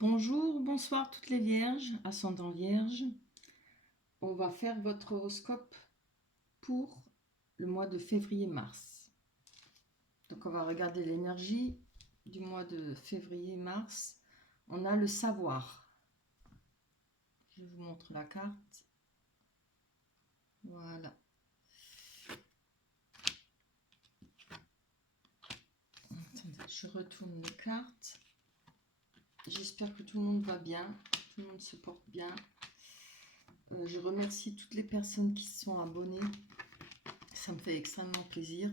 Bonjour, bonsoir toutes les vierges, ascendant vierge. On va faire votre horoscope pour le mois de février-mars. Donc on va regarder l'énergie du mois de février-mars. On a le savoir. Je vous montre la carte. Voilà. Attendez, je retourne les cartes. J'espère que tout le monde va bien, tout le monde se porte bien. Je remercie toutes les personnes qui se sont abonnées. Ça me fait extrêmement plaisir.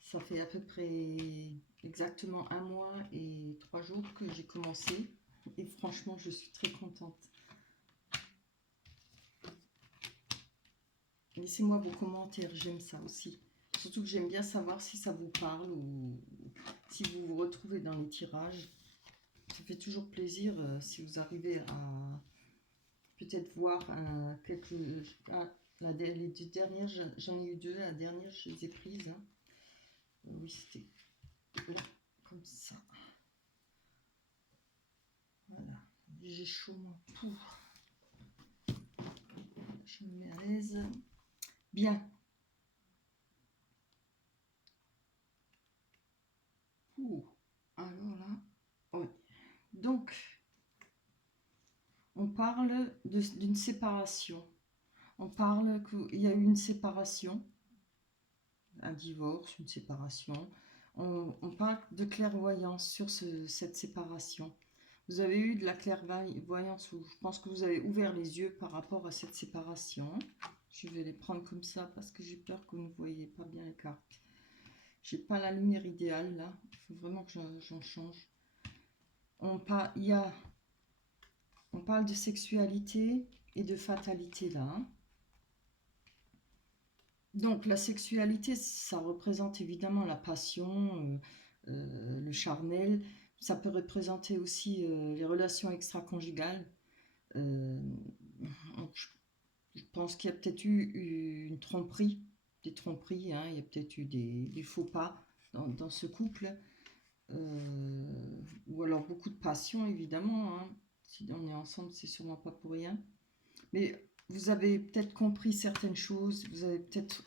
Ça fait à peu près exactement 1 mois et 3 jours que j'ai commencé. Et franchement, je suis très contente. Laissez-moi vos commentaires, j'aime ça aussi. Surtout que j'aime bien savoir si ça vous parle ou si vous vous retrouvez dans les tirages. Ça fait toujours plaisir si vous arrivez à peut-être voir quelques... les deux dernières, j'en ai eu 2, la dernière je les ai prises. Hein. Oui, c'était là, comme ça. Voilà, j'ai chaud, moi. Pouf. Je me mets à l'aise. Bien. Ouh. Alors là, ouais. Donc, on parle d'une séparation. On parle qu'il y a eu une séparation, un divorce, une séparation. On parle de clairvoyance sur cette séparation. Vous avez eu de la clairvoyance où je pense que vous avez ouvert les yeux par rapport à cette séparation. Je vais les prendre comme ça parce que j'ai peur que vous ne voyez pas bien les cartes. J'ai pas la lumière idéale là. Il faut vraiment que j'en change. On parle de sexualité et de fatalité là. Hein. Donc la sexualité, ça représente évidemment la passion, le charnel. Ça peut représenter aussi les relations extra-conjugales. Euh, je pense qu'il y a peut-être eu une tromperie, des tromperies, hein, il y a peut-être eu des faux pas dans ce couple. Ou alors beaucoup de passion, évidemment. Hein. Si on est ensemble, c'est sûrement pas pour rien. Mais vous avez peut-être compris certaines choses, vous avez peut-être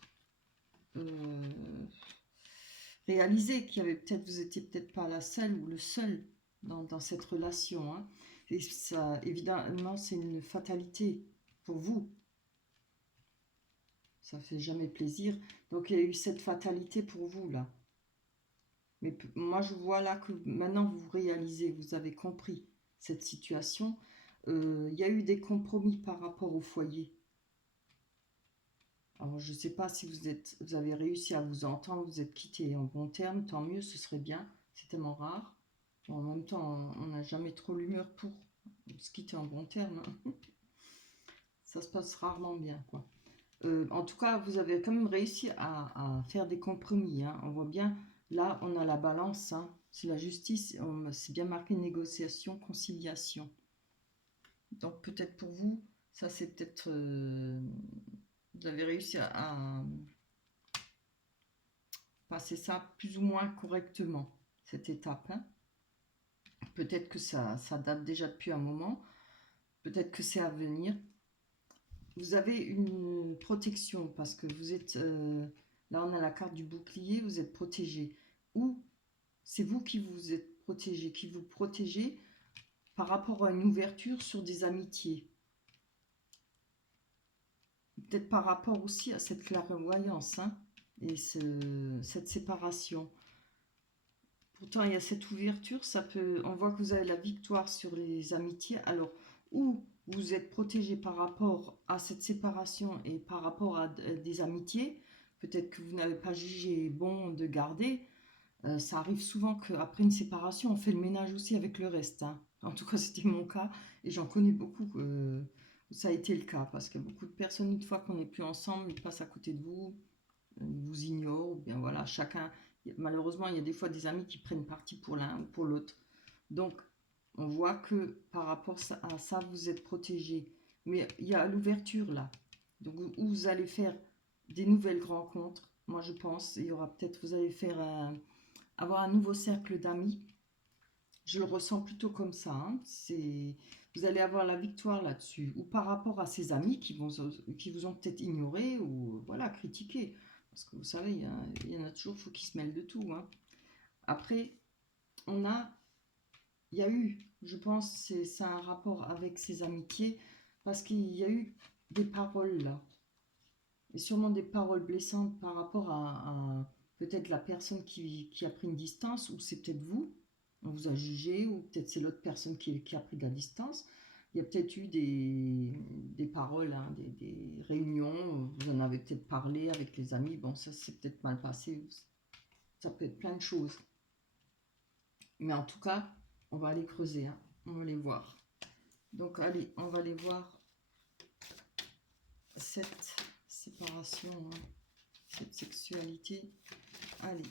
réalisé qu'il y avait peut-être, vous étiez peut-être pas la seule ou le seul dans cette relation. Hein. Et ça, évidemment, c'est une fatalité pour vous. Ça fait jamais plaisir. Donc il y a eu cette fatalité pour vous là. Mais moi, je vois là que maintenant, vous réalisez, vous avez compris cette situation. Il y a eu des compromis par rapport au foyer. Alors, je ne sais pas si vous avez réussi à vous entendre, vous êtes quittés en bon terme, tant mieux, ce serait bien. C'est tellement rare. En même temps, on n'a jamais trop l'humeur pour se quitter en bon terme. Hein. Ça se passe rarement bien, quoi. En tout cas, vous avez quand même réussi à faire des compromis. Hein. On voit bien, là, on a la balance. Hein. C'est la justice. C'est bien marqué négociation, conciliation. Donc peut-être pour vous, ça c'est peut-être... vous avez réussi à passer ça plus ou moins correctement, cette étape. Hein. Peut-être que ça date déjà depuis un moment. Peut-être que c'est à venir. Vous avez une protection parce que vous êtes... là, on a la carte du bouclier, vous êtes protégé. Ou c'est vous qui vous êtes protégé, qui vous protégez par rapport à une ouverture sur des amitiés. Peut-être par rapport aussi à cette clairvoyance hein, et cette séparation. Pourtant, il y a cette ouverture, ça peut, on voit que vous avez la victoire sur les amitiés. Alors, ou vous êtes protégé par rapport à cette séparation et par rapport à des amitiés, peut-être que vous n'avez pas jugé bon de garder. Ça arrive souvent qu'après une séparation, on fait le ménage aussi avec le reste. Hein. En tout cas, c'était mon cas et j'en connais beaucoup. Ça a été le cas parce que beaucoup de personnes, une fois qu'on n'est plus ensemble, ils passent à côté de vous, ils vous ignorent, ou bien voilà, chacun. Malheureusement, il y a des fois des amis qui prennent parti pour l'un ou pour l'autre. Donc, on voit que par rapport à ça, vous êtes protégé. Mais il y a l'ouverture là. Donc, où vous allez faire des nouvelles rencontres. Moi, je pense, il y aura peut-être, vous allez faire avoir un nouveau cercle d'amis. Je le ressens plutôt comme ça. Hein. Vous allez avoir la victoire là-dessus. Ou par rapport à ses amis qui vous ont peut-être ignoré ou voilà, critiqué. Parce que vous savez, il y en a toujours, faut qu'ils se mêlent de tout. Hein. Après, on a, il y a eu, je pense, c'est un rapport avec ses amitiés, parce qu'il y a eu des paroles là. Et sûrement des paroles blessantes par rapport à peut-être la personne qui a pris une distance, ou c'est peut-être vous, on vous a jugé, ou peut-être c'est l'autre personne qui a pris de la distance. Il y a peut-être eu des paroles, hein, des réunions, vous en avez peut-être parlé avec les amis, bon ça c'est peut-être mal passé, ça peut être plein de choses. Mais en tout cas, on va aller creuser, hein, on va les voir. Donc allez, on va aller voir cette séparation, hein, cette sexualité. Allez,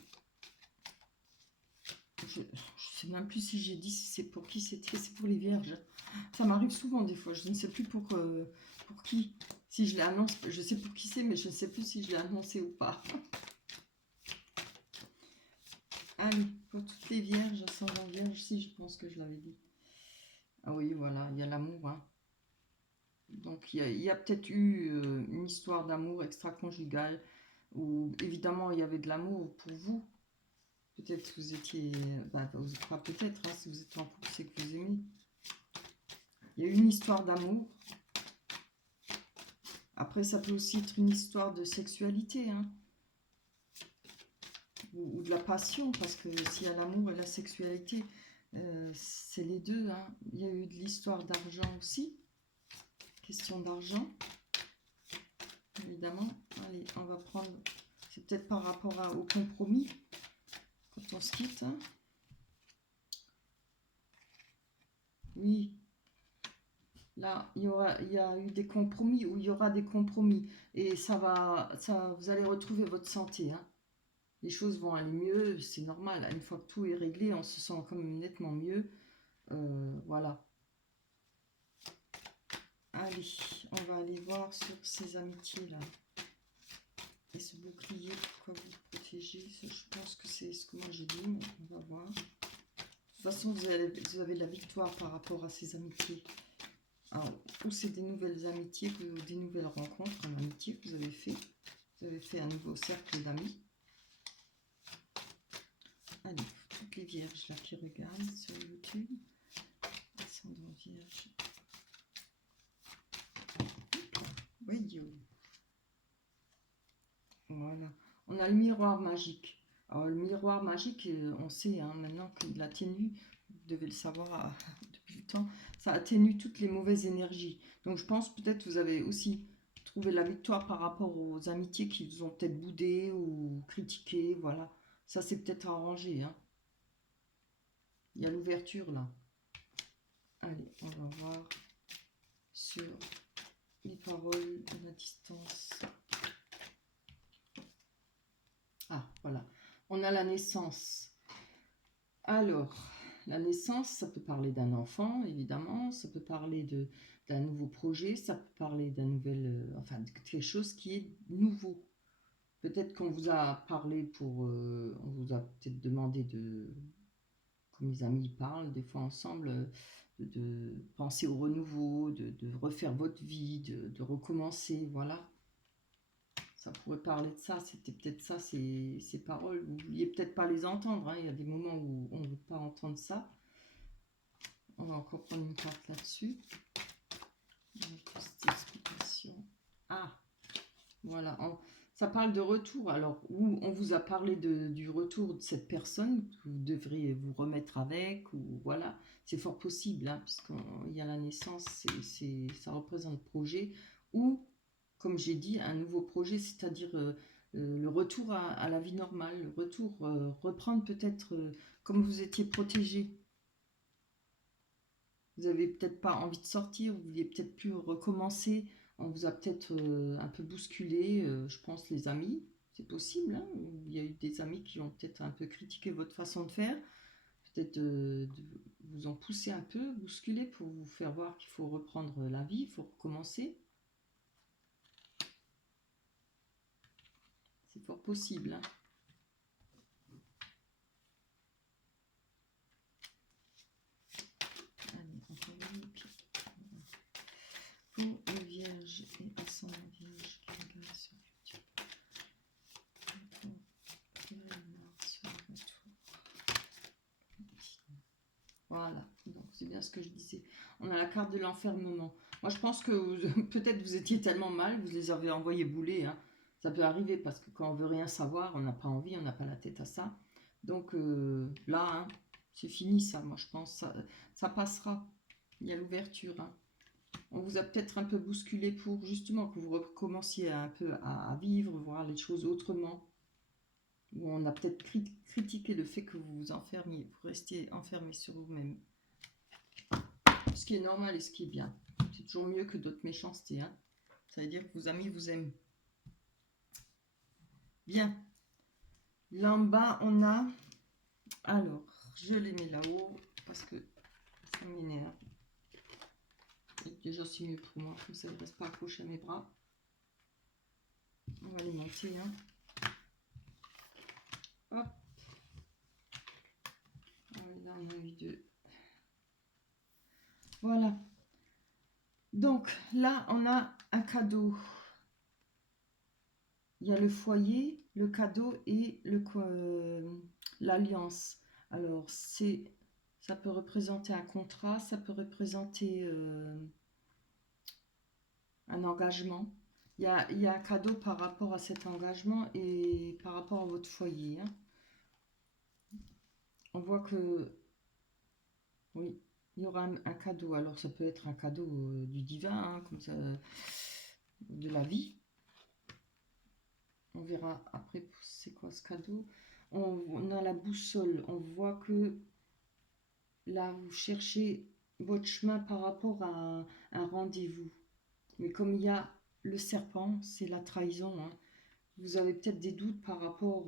je ne sais même plus si j'ai dit si c'est pour qui c'était, c'est pour les vierges. Ça m'arrive souvent des fois, je ne sais plus pour qui. Si je l'annonce, je sais pour qui c'est, mais je ne sais plus si je l'ai annoncé ou pas. Allez, pour toutes les vierges, ascendant vierge, si je pense que je l'avais dit. Ah oui, voilà, il y a l'amour. Hein. Donc il y a peut-être eu une histoire d'amour extra-conjugal, où évidemment il y avait de l'amour pour vous. Peut-être que vous étiez, pas peut-être, hein, si vous êtes en couple, c'est que vous aimez. Il y a eu une histoire d'amour. Après, ça peut aussi être une histoire de sexualité, hein, ou de la passion, parce que s'il y a l'amour et la sexualité, c'est les deux. Hein. Il y a eu de l'histoire d'argent aussi, question d'argent, évidemment. Allez, on va prendre, c'est peut-être par rapport au compromis, quand on se quitte. Hein. Oui, là, il y a eu des compromis, ou il y aura des compromis, et vous allez retrouver votre santé. Hein. Les choses vont aller mieux, c'est normal. Une fois que tout est réglé, on se sent quand même nettement mieux. Voilà. Allez, on va aller voir sur ces amitiés-là. Et ce bouclier, pourquoi vous protéger? Je pense que c'est ce que moi j'ai dit, mais on va voir. De toute façon, vous avez de la victoire par rapport à ces amitiés. Alors, ou c'est des nouvelles amitiés, des nouvelles rencontres en amitié que vous avez fait. Vous avez fait un nouveau cercle d'amis. Allez, toutes les vierges là qui regardent sur YouTube. Ascendant vierge. Oui, voilà. On a le miroir magique. Alors, le miroir magique, on sait hein, maintenant que la ténue, vous devez le savoir depuis le temps, ça atténue toutes les mauvaises énergies. Donc je pense peut-être que vous avez aussi trouvé la victoire par rapport aux amitiés qui vous ont peut-être boudé ou critiqué. Voilà. Ça c'est peut-être arrangé. Hein. Il y a l'ouverture là. Allez, on va voir sur les paroles de la distance. Ah, voilà. On a la naissance. Alors, la naissance, ça peut parler d'un enfant, évidemment. Ça peut parler d'un nouveau projet. Ça peut parler d'un nouvel... enfin, de quelque chose qui est nouveau. Peut-être qu'on vous a parlé pour... on vous a peut-être demandé de... Comme les amis parlent des fois ensemble, de penser au renouveau, de refaire votre vie, de recommencer, voilà. Ça pourrait parler de ça, c'était peut-être ça, ces paroles. Vous ne vouliez peut-être pas les entendre, hein. Il y a des moments où on ne veut pas entendre ça. On va encore prendre une carte là-dessus. Ah, voilà. Ça parle de retour. Alors, où on vous a parlé du retour de cette personne, que vous devriez vous remettre avec, ou voilà. C'est fort possible, hein, puisqu'il y a la naissance, ça représente le projet. Ou comme j'ai dit, un nouveau projet, c'est-à-dire le retour à la vie normale, le retour, reprendre peut-être comme vous étiez protégé. Vous n'avez peut-être pas envie de sortir, vous vouliez peut-être plus recommencer, on vous a peut-être un peu bousculé, je pense les amis, c'est possible, hein. Il y a eu des amis qui ont peut-être un peu critiqué votre façon de faire, peut-être vous ont poussé un peu, bousculé pour vous faire voir qu'il faut reprendre la vie, il faut recommencer. C'est fort possible. Hein. le Vierge et ascendant Vierge qui regarde ce futur. Voilà, donc c'est bien ce que je disais. On a la carte de l'enfermement. Moi, je pense que peut-être vous étiez tellement mal, vous les avez envoyés bouler. Hein. Ça peut arriver parce que quand on veut rien savoir, on n'a pas envie, on n'a pas la tête à ça. Donc là, hein, c'est fini ça, moi je pense. Ça passera. Il y a l'ouverture. Hein. On vous a peut-être un peu bousculé pour justement que vous recommenciez un peu à vivre, voir les choses autrement. Ou on a peut-être critiqué le fait que vous vous enfermiez, vous restiez enfermé sur vous-même. Ce qui est normal et ce qui est bien. C'est toujours mieux que d'autres méchancetés. Hein. Ça veut dire que vos amis vous aiment. Bien. Là en bas, on a... Alors, je les mets là-haut parce que ça m'énerve. Déjà, c'est mieux pour moi. Comme ça, il ne reste pas accroché à mes bras. On va les monter. Hein. Hop. Là, on a eu deux. Voilà. Donc, là, on a un cadeau. Il y a le foyer, le cadeau et l'alliance. Alors, ça peut représenter un contrat, ça peut représenter un engagement. Il y a un cadeau par rapport à cet engagement et par rapport à votre foyer. Hein. On voit que, oui, il y aura un cadeau. Alors, ça peut être un cadeau du divin, hein, comme ça, de la vie. On verra après c'est quoi ce cadeau. On a la boussole. On voit que là, vous cherchez votre chemin par rapport à un rendez-vous. Mais comme il y a le serpent, c'est la trahison. Hein. Vous avez peut-être des doutes par rapport...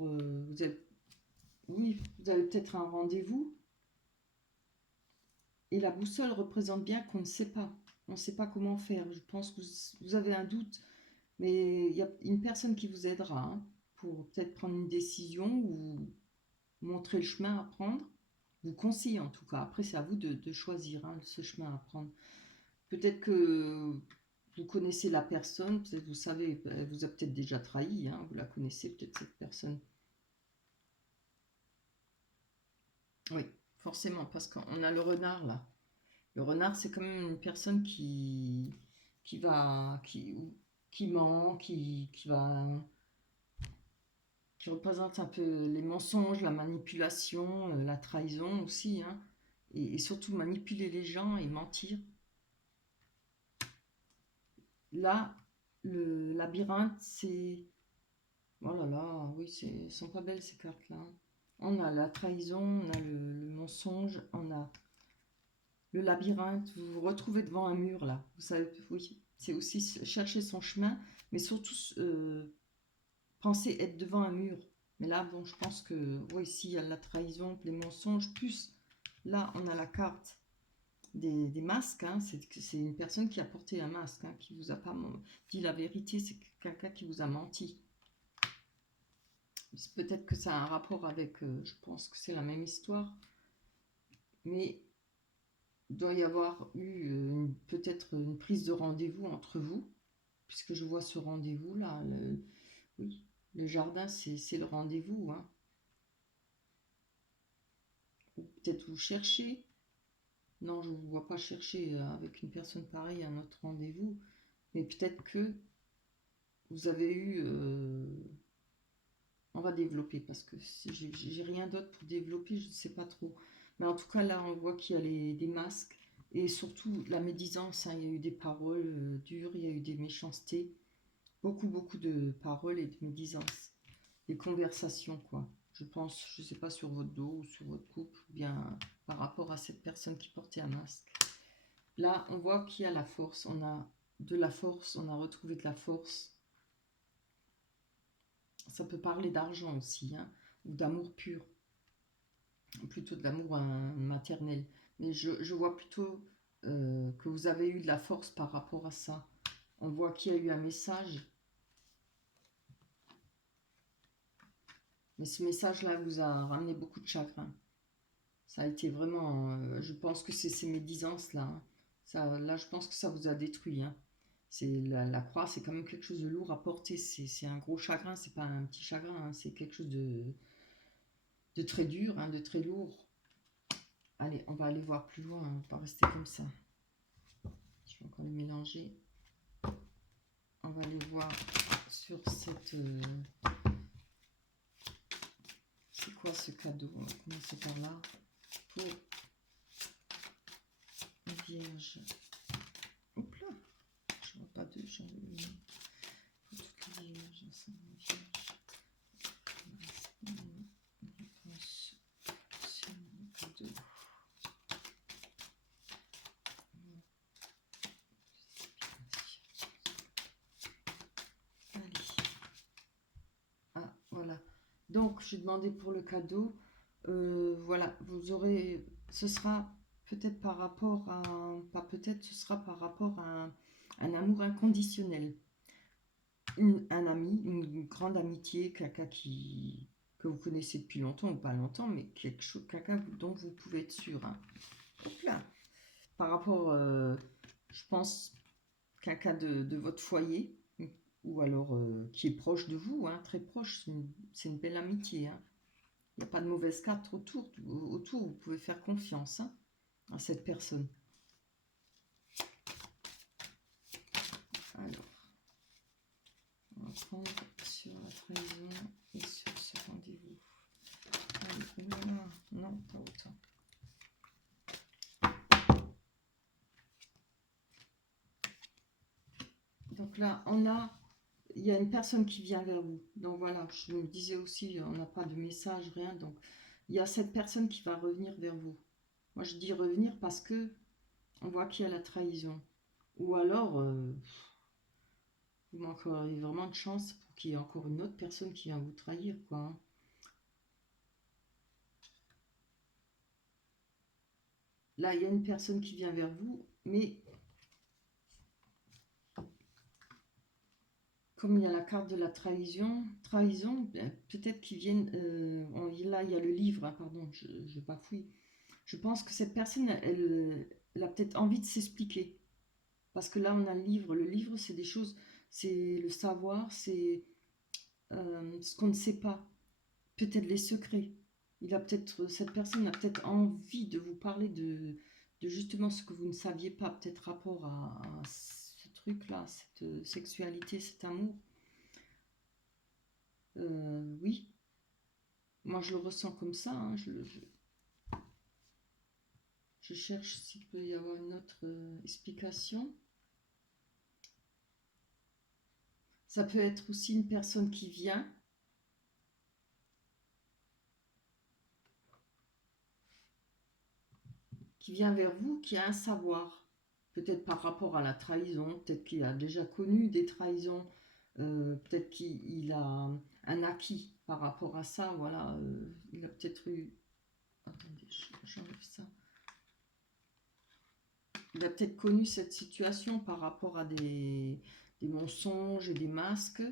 oui, vous avez peut-être un rendez-vous. Et la boussole représente bien qu'on ne sait pas. On ne sait pas comment faire. Je pense que vous avez un doute. Mais il y a une personne qui vous aidera hein, pour peut-être prendre une décision ou montrer le chemin à prendre. Vous conseille en tout cas. Après, c'est à vous de choisir hein, ce chemin à prendre. Peut-être que vous connaissez la personne, peut-être vous savez, elle vous a peut-être déjà trahi, hein, vous la connaissez peut-être cette personne. Oui, forcément, parce qu'on a le renard là. Le renard, c'est quand même une personne qui va, qui ment, qui représente un peu les mensonges, la manipulation, la trahison aussi, hein, et surtout manipuler les gens et mentir. Là, le labyrinthe, c'est... Oh là là, oui, elles sont pas belles ces cartes-là. On a la trahison, on a le mensonge, on a le labyrinthe. Vous vous retrouvez devant un mur là. Vous savez, oui, c'est aussi chercher son chemin, mais surtout penser être devant un mur. Mais là, bon, je pense que, oui, ici, il y a la trahison, les mensonges, plus là, on a la carte des masques. Hein. C'est une personne qui a porté un masque, hein, qui vous a pas dit la vérité, c'est quelqu'un qui vous a menti. Peut-être que ça a un rapport avec, je pense que c'est la même histoire, mais il doit y avoir eu peut-être une prise de rendez-vous entre vous, puisque je vois ce rendez-vous là, oui, le jardin c'est le rendez-vous, hein. Ou peut-être vous cherchez, non je ne vous vois pas chercher avec une personne pareille un autre rendez-vous, mais peut-être que vous avez eu, on va développer parce que si j'ai rien d'autre pour développer, je ne sais pas trop. Mais en tout cas, là, on voit qu'il y a des masques et surtout la médisance. Hein, il y a eu des paroles dures, il y a eu des méchancetés, beaucoup, beaucoup de paroles et de médisance. Des conversations, quoi. Je pense, je ne sais pas, sur votre dos ou sur votre couple, ou bien par rapport à cette personne qui portait un masque. Là, on voit qu'il y a la force. On a de la force, on a retrouvé de la force. Ça peut parler d'argent aussi, hein, ou d'amour pur, plutôt de l'amour maternel. Mais je vois plutôt que vous avez eu de la force par rapport à ça. On voit qu'il y a eu un message. Mais ce message-là vous a ramené beaucoup de chagrin. Ça a été vraiment... je pense que c'est ces médisances-là. Hein. Ça, là, je pense que ça vous a détruit. Hein. C'est la croix, c'est quand même quelque chose de lourd à porter. C'est un gros chagrin, c'est pas un petit chagrin, hein, c'est quelque chose de très dur, hein, de très lourd. Allez, on va aller voir plus loin, hein, on va pas rester comme ça. Je vais encore les mélanger. On va aller voir sur cette... c'est quoi ce cadeau? On va commencer par là. Pour les vierges. Hop là, je vois pas de... Pour toutes les vierges, ça, les vierges. Réponse sur le cadeau. Allez. Ah, voilà. Donc, j'ai demandé pour le cadeau. Voilà, vous aurez... Ce sera peut-être par rapport à... Pas peut-être, ce sera par rapport à un amour inconditionnel. Un ami, une grande amitié, quelqu'un que vous connaissez depuis longtemps ou pas longtemps, mais quelque chose, quelqu'un dont vous pouvez être sûr. Hein. Hop là. Par rapport, je pense, quelqu'un de votre foyer, ou alors qui est proche de vous, hein, très proche, c'est une belle amitié. Hein. Il n'y a pas de mauvaise carte autour, vous pouvez faire confiance, hein, à cette personne. Alors, on va prendre sur la trahison et sur ce rendez-vous. Allez, voilà, non, pas autant. Donc là, il y a une personne qui vient vers vous. Donc voilà, je me disais aussi, on n'a pas de message, rien. Donc il y a cette personne qui va revenir vers vous. Moi, je dis revenir parce que on voit qu'il y a la trahison. Ou alors, vous manquerez vraiment de chance pour qu'il y ait encore une autre personne qui vient vous trahir, quoi. Hein. Là, il y a une personne qui vient vers vous, mais comme il y a la carte de la trahison, ben, peut-être qu'ils viennent... là, il y a le livre, hein, pardon, je bafouille. Je pense que cette personne, elle a peut-être envie de s'expliquer. Parce que là, on a le livre. Le livre, c'est des choses, c'est le savoir, c'est ce qu'on ne sait pas. Peut-être les secrets. Cette personne a peut-être envie de vous parler de justement ce que vous ne saviez pas, peut-être rapport à ce truc-là, cette sexualité, cet amour. Oui, moi je le ressens comme ça. Hein, je cherche s'il peut y avoir une autre explication. Ça peut être aussi une personne qui vient vers vous, qui a un savoir, peut-être par rapport à la trahison, peut-être qu'il a déjà connu des trahisons, peut-être qu'il a un acquis par rapport à ça, voilà, il a peut-être eu... Attendez, j'enlève ça. Il a peut-être connu cette situation par rapport à des mensonges et des masques,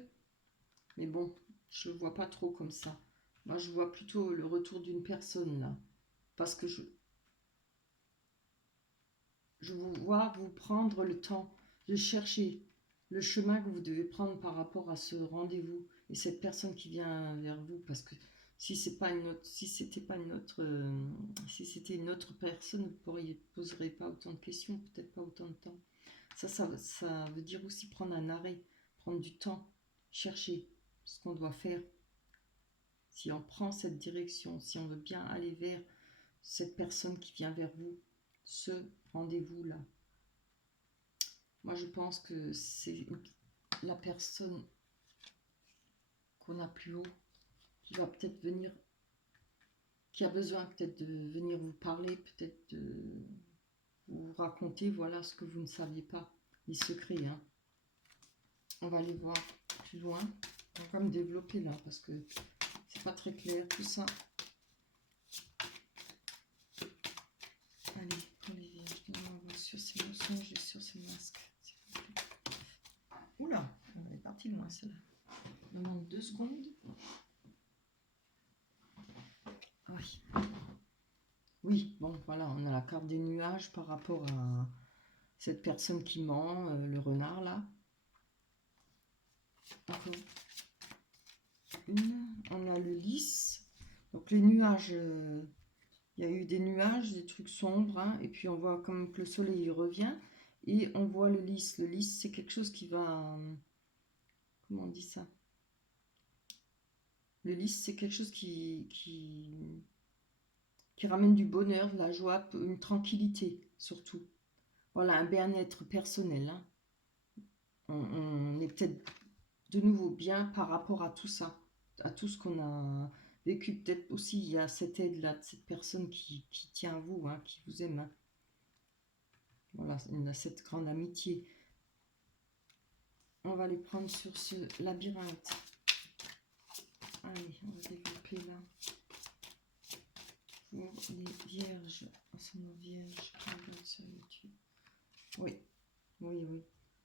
mais bon, je ne vois pas trop comme ça. Moi, je vois plutôt le retour d'une personne, là, parce que je vous vois vous prendre le temps de chercher le chemin que vous devez prendre par rapport à ce rendez-vous et cette personne qui vient vers vous, parce que si c'est pas une autre, si c'était pas une autre, si c'était une autre personne, vous ne poserez pas autant de questions, peut-être pas autant de temps. Ça veut dire aussi prendre un arrêt, prendre du temps, chercher ce qu'on doit faire. Si on prend cette direction, si on veut bien aller vers cette personne qui vient vers vous, ce rendez-vous-là. Moi, je pense que c'est la personne qu'on a plus haut qui va peut-être venir, qui a besoin peut-être de venir vous parler, peut-être de vous raconter, voilà, ce que vous ne saviez pas, les secrets. Hein. On va aller voir plus loin. On va me développer là parce que c'est pas très clair tout ça. Allez, Olivier, on va sur ces mensonges et sur ces masques. Oula, on est parti loin celle-là. Il me manque 2 secondes. Oui. Oui, bon, voilà, on a la carte des nuages par rapport cette personne qui ment, le renard là. Encore une. On a le lys. Donc les nuages, il y a eu des nuages, des trucs sombres, hein, et puis on voit comme que le soleil il revient, et on voit le lys. Le lys, c'est quelque chose qui va... comment on dit ça? Le lys, c'est quelque chose qui ramène du bonheur, de la joie, une tranquillité surtout. Voilà, un bien-être personnel, hein. On est peut-être de nouveau bien par rapport à tout ça, à tout ce qu'on a vécu. Peut-être aussi il y a cette aide-là, de cette personne qui tient à vous, hein, qui vous aime, hein. Voilà, il a cette grande amitié. On va les prendre sur ce labyrinthe. Allez, on va développer là. Pour les vierges, ascendant vierge, regarde sur YouTube. Oui, oui.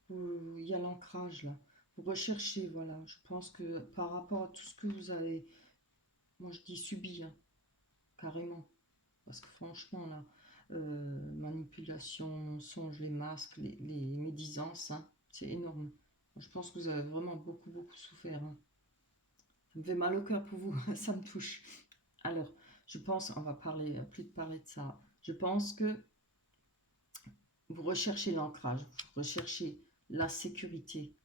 Il y a l'ancrage là. Vous recherchez, voilà. Je pense que par rapport à tout ce que vous avez, moi je dis subi, hein, carrément. Parce que franchement là, manipulation, mensonges, les masques, les médisances, hein, c'est énorme. Je pense que vous avez vraiment beaucoup souffert, hein. Ça me fait mal au cœur pour vous, ça me touche. Alors, je pense, on va plus de parler de ça. Je pense que vous recherchez l'ancrage, vous recherchez la sécurité.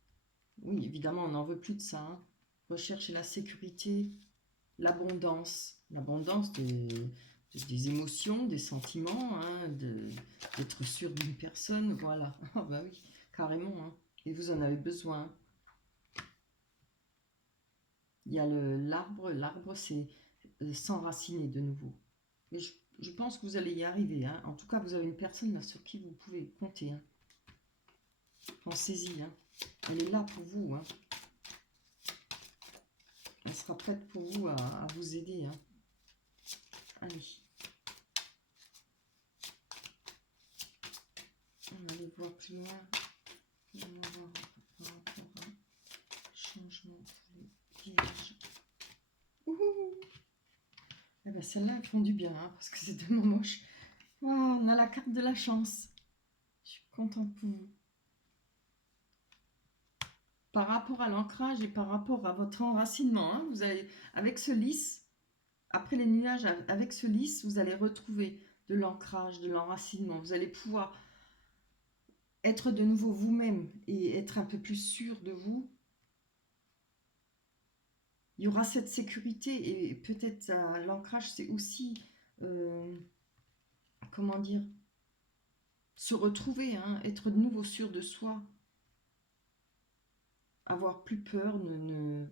Oui, évidemment, on n'en veut plus de ça, hein. Recherchez la sécurité, l'abondance des émotions, des sentiments, hein, d'être sûr d'une personne, voilà. Ah bah oui, carrément, hein. Et vous en avez besoin. Il y a l'arbre c'est s'enraciner de nouveau. Mais je pense que vous allez y arriver, hein. En tout cas, vous avez une personne là sur qui vous pouvez compter, hein. Pensez-y, hein. Elle est là pour vous, hein. Elle sera prête pour vous à vous aider, hein. Allez. On va aller voir plus loin. On va voir par rapport à changement pour les vierges. Ouh. Eh bien, celles-là, elles font du bien, hein, parce que c'est tellement moche. Oh, on a la carte de la chance. Je suis contente pour vous. Par rapport à l'ancrage et par rapport à votre enracinement, hein, vous allez, avec ce lys, après les nuages, avec ce lys, vous allez retrouver de l'ancrage, de l'enracinement. Vous allez pouvoir être de nouveau vous-même et être un peu plus sûr de vous. Il y aura cette sécurité et peut-être l'ancrage, c'est aussi, comment dire, se retrouver, hein, être de nouveau sûr de soi, avoir plus peur,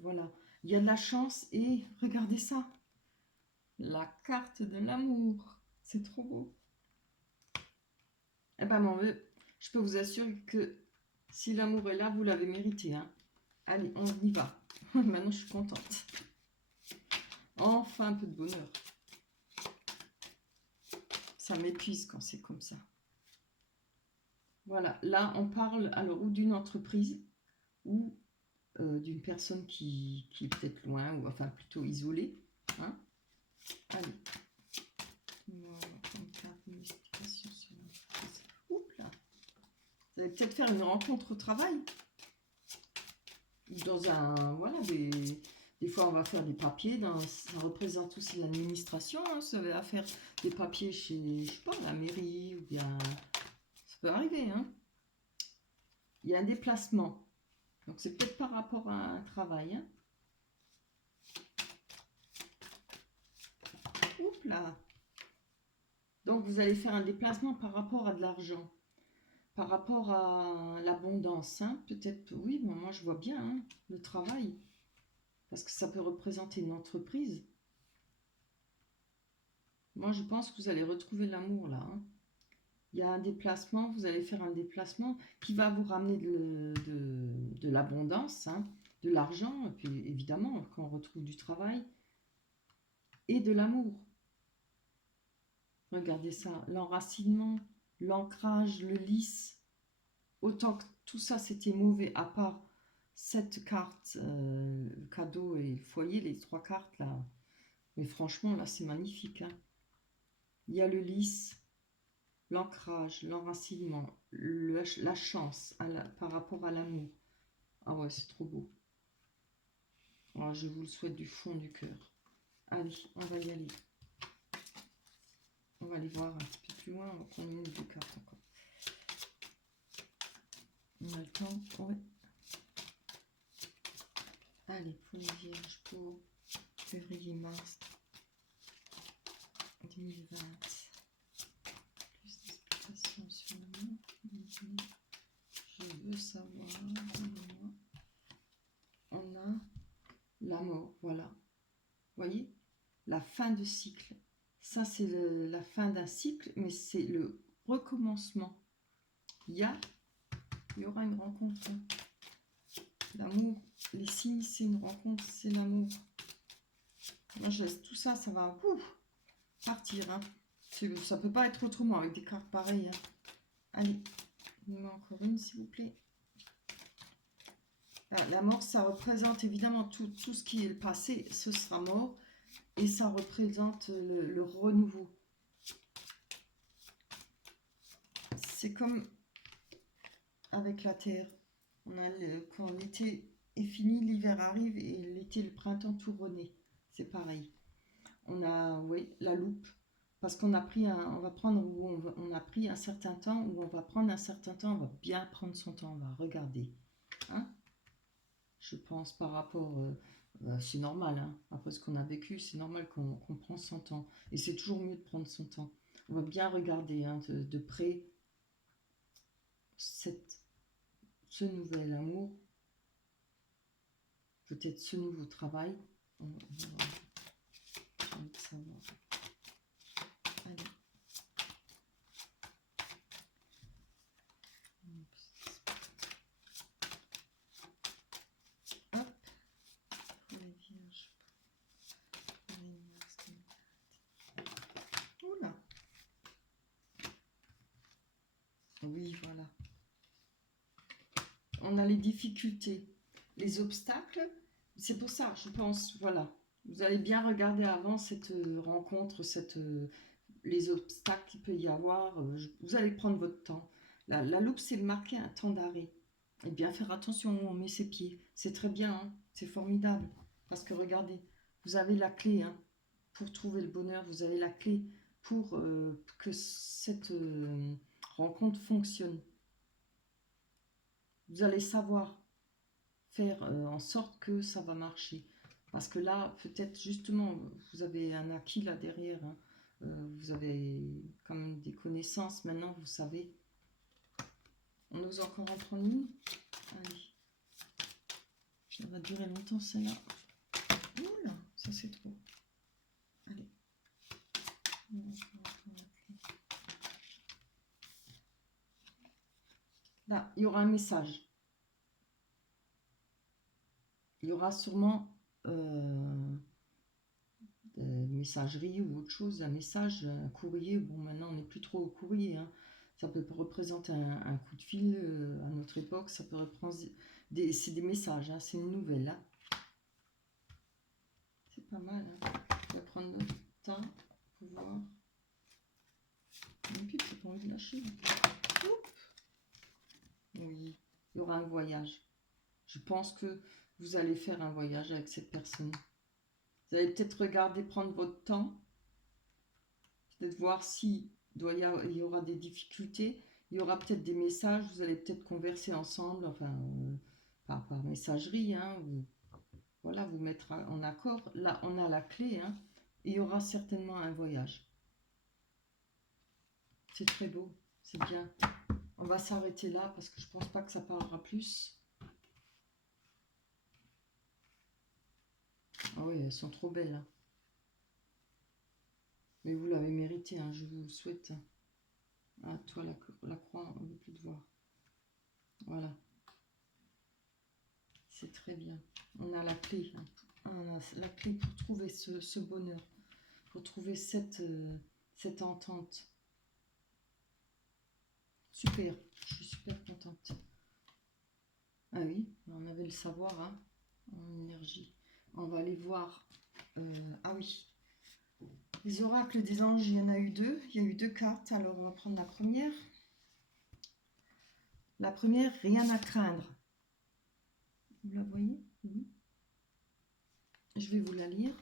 voilà. Il y a de la chance et regardez ça, la carte de l'amour, c'est trop beau. Eh ben mon vœu, je peux vous assurer que si l'amour est là, vous l'avez mérité, hein. Allez, on y va. Maintenant, je suis contente. Enfin, un peu de bonheur. Ça m'épuise quand c'est comme ça. Voilà, là, on parle alors ou d'une entreprise ou d'une personne qui est peut-être loin, ou enfin plutôt isolée, hein. Allez. Voilà, une carte, une explication sur l'entreprise. Oups là. Vous allez peut-être faire une rencontre au travail. Dans un... Voilà, des fois on va faire des papiers, ça représente aussi l'administration, hein, ça va faire des papiers chez, je sais pas, la mairie, ou bien... Ça peut arriver, hein. Il y a un déplacement. Donc c'est peut-être par rapport à un travail, hein. Oups là. Donc vous allez faire un déplacement par rapport à de l'argent, par rapport à l'abondance, hein. Peut-être, oui, bon, moi je vois bien, hein, le travail, parce que ça peut représenter une entreprise. Moi je pense que vous allez retrouver l'amour là, hein. Il y a un déplacement, vous allez faire un déplacement qui va vous ramener de l'abondance, hein, de l'argent, et puis évidemment quand on retrouve du travail, et de l'amour. Regardez ça, l'enracinement, l'ancrage, le lys. Autant que tout ça c'était mauvais, à part cette carte, le cadeau et le foyer, les trois cartes là. Mais franchement, là c'est magnifique, hein. Il y a le lys, l'ancrage, l'enracinement, la chance par rapport à l'amour. Ah ouais, c'est trop beau. Alors, je vous le souhaite du fond du cœur. Allez, on va y aller. On va aller voir un petit peu plus loin. On va prendre une ou deux cartes encore. On a le temps. Ouais. Allez, pour les vierges, pour février-mars 2020. Plus d'explications sur l'amour. Je veux savoir. On a la mort, voilà. Vous voyez, la fin de cycle. Ça, c'est la fin d'un cycle, mais c'est le recommencement. Il y aura une rencontre. L'amour, les signes, c'est une rencontre, c'est l'amour. Moi, je laisse tout ça, ça va partir. Hein. Ça peut pas être autrement avec des cartes pareilles. Hein. Allez, il me met encore une, s'il vous plaît. La mort, ça représente évidemment tout ce qui est le passé, ce sera mort. Et ça représente le renouveau. C'est comme avec la terre. On a quand l'été est fini, l'hiver arrive et l'été, le printemps, tout renaît. C'est pareil. On a, oui, la loupe. Parce qu'on a pris on a pris un certain temps, ou on va prendre un certain temps, on va bien prendre son temps, on va regarder. Hein? Je pense par rapport, c'est normal, hein. Après ce qu'on a vécu, c'est normal qu'on prend son temps. Et c'est toujours mieux de prendre son temps. On va bien regarder hein, de près ce nouvel amour, peut-être ce nouveau travail. On va savoir. Allez. Hop. Pour les vierges. Oula. Oui, voilà. On a les difficultés, les obstacles. C'est pour ça, je pense, voilà. Vous allez bien regarder avant cette rencontre, les obstacles qu'il peut y avoir. Vous allez prendre votre temps. La loupe, c'est marquer un temps d'arrêt. Et bien faire attention où on met ses pieds. C'est très bien, hein, c'est formidable. Parce que regardez, vous avez la clé hein, pour trouver le bonheur. Vous avez la clé pour que cette rencontre fonctionne. Vous allez savoir faire en sorte que ça va marcher. Parce que là, peut-être justement, vous avez un acquis là derrière. Hein. Vous avez quand même des connaissances. Maintenant, vous savez. On ose encore en prendre une. Allez. Ça va durer longtemps celle-là. Oula, ça c'est trop. Allez. Là, il y aura un message. Il y aura sûrement messagerie ou autre chose, un message, un courrier. Bon, maintenant, on n'est plus trop au courrier. Hein. Ça peut représenter un coup de fil à notre époque. Ça peut représenter c'est des messages. Hein. C'est une nouvelle. Hein. C'est pas mal. Hein. On va prendre notre temps pour voir. Et puis, j'ai pas envie de lâcher. Oui, il y aura un voyage. Je pense que vous allez faire un voyage avec cette personne. Vous allez peut-être regarder, prendre votre temps, peut-être voir si il y aura des difficultés, il y aura peut-être des messages, vous allez peut-être converser ensemble, enfin, par messagerie, hein, ou, voilà, vous mettre en accord. Là, on a la clé, hein, et il y aura certainement un voyage. C'est très beau, c'est bien. On va s'arrêter là parce que je pense pas que ça parlera plus. Ah oui, elles sont trop belles. Hein. Mais vous l'avez mérité, hein, je vous souhaite. Ah, toi, la croix, on ne veut plus te voir. Voilà. C'est très bien. On a la clé. Hein. On a la clé pour trouver ce bonheur. Pour trouver cette entente. Super. Je suis super contente. Ah oui, on avait le savoir, hein, en énergie. On va aller voir. Ah oui. Les oracles des anges, il y en a eu deux. Il y a eu deux cartes. Alors, on va prendre la première. La première, rien à craindre. Vous la voyez? Oui. Je vais vous la lire.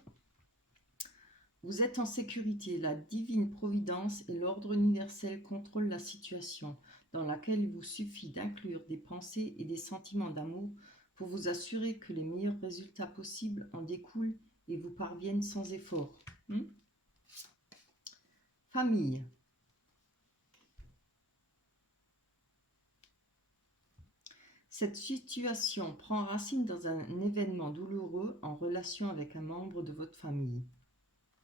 Vous êtes en sécurité. La divine providence et l'ordre universel contrôlent la situation, dans laquelle il vous suffit d'inclure des pensées et des sentiments d'amour pour vous assurer que les meilleurs résultats possibles en découlent et vous parviennent sans effort. Famille. Cette situation prend racine dans un événement douloureux en relation avec un membre de votre famille.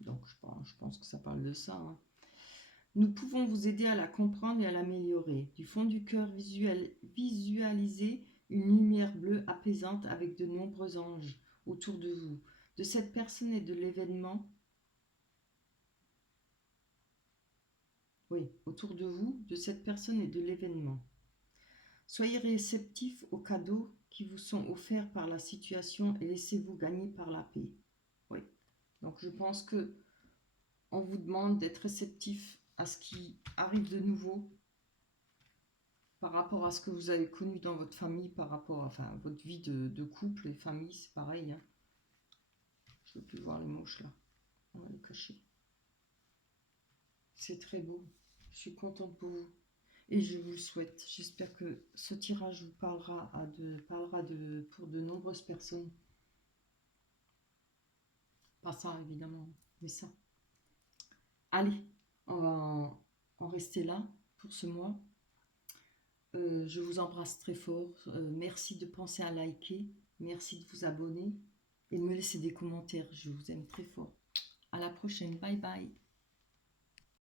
Donc, je pense que ça parle de ça. Nous pouvons vous aider à la comprendre et à l'améliorer. Du fond du cœur, visualisez une lumière bleue apaisante avec de nombreux anges autour de vous, de cette personne et de l'événement. Oui, autour de vous, de cette personne et de l'événement. Soyez réceptifs aux cadeaux qui vous sont offerts par la situation et laissez-vous gagner par la paix. Oui, donc je pense que on vous demande d'être réceptif à ce qui arrive de nouveau par rapport à ce que vous avez connu dans votre famille, par rapport à votre vie de couple et famille, c'est pareil. Je ne peux plus voir les mouches là, on va les cacher. C'est très beau, je suis contente pour vous. Et je vous le souhaite. J'espère que ce tirage vous parlera pour de nombreuses personnes. Pas ça, évidemment, mais ça. Allez, on va en rester là pour ce mois. Je vous embrasse très fort. Merci de penser à liker. Merci de vous abonner et de me laisser des commentaires. Je vous aime très fort. À la prochaine. Bye bye.